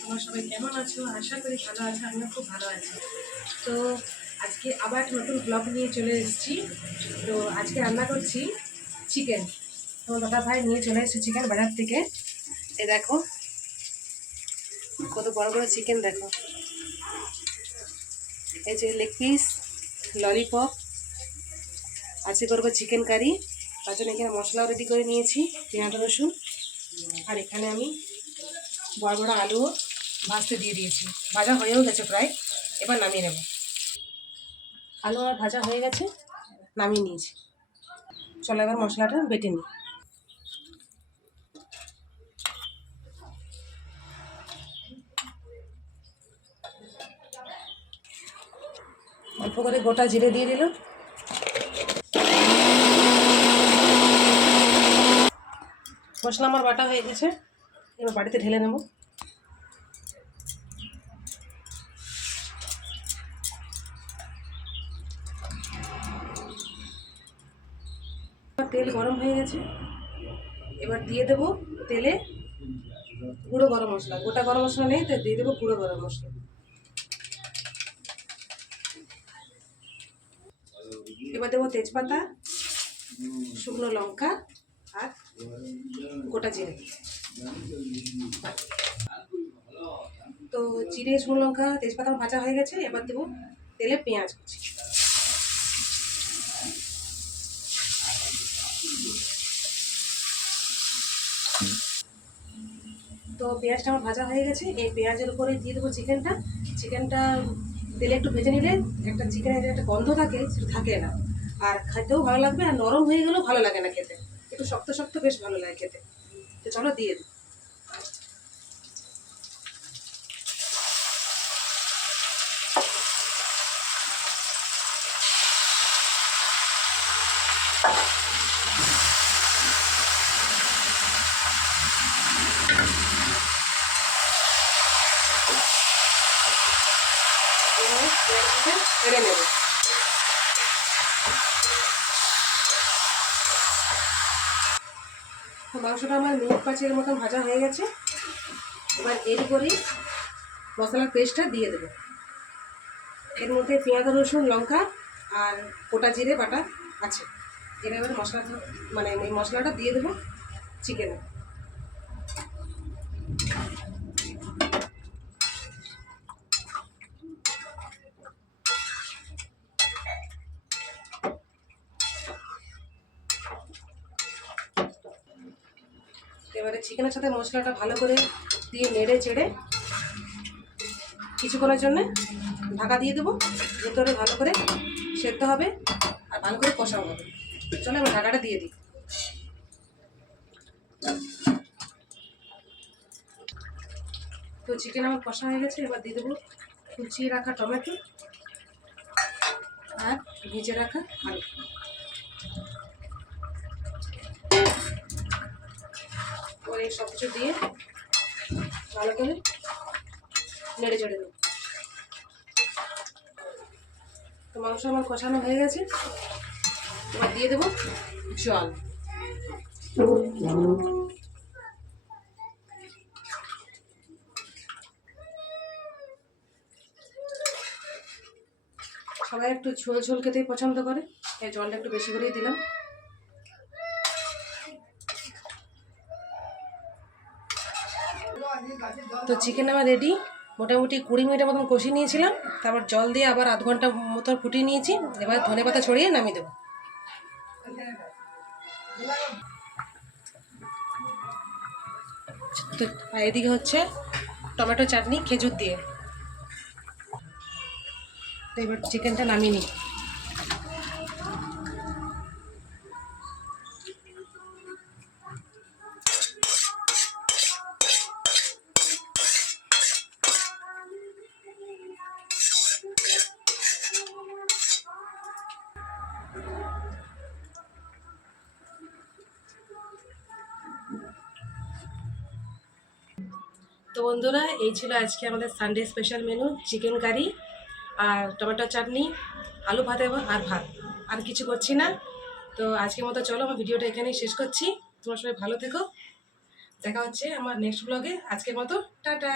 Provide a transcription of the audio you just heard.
তোমরা সবাই কেমন আছো? আশা করি ভালো আছো। আমিও খুব ভালো আছি। তো আজকে আবার নতুন ব্লগ নিয়ে চলে এসেছি। তো আজকে রান্না করছি চিকেন। তোমার দাদা ভাই নিয়ে চলে এসেছে চিকেন বাজার থেকে। এ দেখো কত বড় বড় চিকেন, দেখো এই যে লেগ পিস, ললিপপ। আজকে করবো চিকেন কারি। তার জন্য এখানে মশলাও রেডি করে নিয়েছি, পেঁয়াজ রসুন। আর এখানে আমি বড় বড় আলুও ভাজতে দিয়ে দিয়েছি, ভাজা হয়েও গেছে প্রায়। এবার নামিয়ে নেব। আলু আর ভাজা হয়ে গেছে, নামিয়ে নিয়েছি। চলো এবার মশলাটা বেটে নিই। অল্প করে গোটা জিরে দিয়ে দিলাম। মশলা আমার বাটা হয়ে গেছে, এবার বাড়িতে ঢেলে নেব। তেল গরম হয়ে গেছে, এবার দিয়ে দেবো তেলে গুঁড়ো গরম মশলা। গোটা গরম মশলা নেই, তো দিয়ে দেবো গুঁড়ো গরম মশলা। এবার দেবো তেজপাতা, শুকনো লঙ্কা আর গোটা জিরে। তো জিরে, শুকনো লঙ্কা, তেজপাতা ভাজা হয়ে গেছে। এবার দেবো তেলে পেঁয়াজ কুচি। তো পেঁয়াজটা আমার ভাজা হয়ে গেছে। এই পেঁয়াজের উপরে দিয়ে দেবো চিকেনটা। চিকেনটা তেলে একটু ভেজে নিলে একটা চিকেনের যে একটা গন্ধ থাকে সেটা থাকে না, আর খেতেও ভালো লাগবে। আর নরম হয়ে গেলেও ভালো লাগে না খেতে, একটু শক্ত শক্ত বেশ ভালো লাগে খেতে। তো চলো দিয়ে দিই। নেড়ে নেব। মাংসটা আমার মিনিট 5-এর মতন ভাজা হয়ে গেছে। এবার এর উপরেই মশলার পেস্টটা দিয়ে দেবো। এর মধ্যে পেঁয়াজ, রসুন, লঙ্কা আর গোটা জিরে বাটা আছে। এর এবার মশলাটা মানে এই মশলাটা দিয়ে দেবো চিকেনে। এবারে চিকেনের সাথে মশলাটা ভালো করে দিয়ে নেড়ে চেড়ে কিছুক্ষণের জন্য ঢাকা দিয়ে দেবো। ভেতরে ভালো করে সেদ্ধ হবে আর ভালো করে কষাও হবে। চলো এবার ঢাকাটা দিয়ে দিই। তো চিকেন আমার কষা হয়ে গেছে। এবার দিয়ে দেবো কুচিয়ে রাখা টমেটো আর ভেজে রাখা আলু। ওর এই সব কিছু দিয়ে ভালো করে নেড়ে চেড়ে দেবো। তো মাংস আমার কষানো হয়ে গেছে। এবার দিয়ে দেবো জল। সবাই একটু ঝোল ঝোল খেতেই পছন্দ করে, এই জলটা একটু বেশি করেই দিলাম। তো চিকেন আমার রেডি। মোটামুটি 20 মিনিটের মতন কষিয়ে নিয়েছিলাম, তারপর জল দিয়ে আবার আধ ঘন্টা মতো ফুটিয়ে নিয়েছি। এবার ধনেপাতা ছড়িয়ে নামিয়ে দেবো। তো এদিকে হচ্ছে টমেটো চাটনি খেজুর দিয়ে। তো এবার চিকেনটা নামিয়ে নিই। তো বন্ধুরা, এই ছিল আজকে আমাদের Sunday special menu, chicken curry আর টমেটো চাটনি, আলু ভাতে আর ভাত। আর কিছু করছি না। তো আজকের মতো চলো আমার ভিডিওটা এখানেই শেষ করছি। তোমার সবাই ভালো থেকো, দেখা হচ্ছে আমার নেক্সট ব্লগে। আজকের মতো টাটা।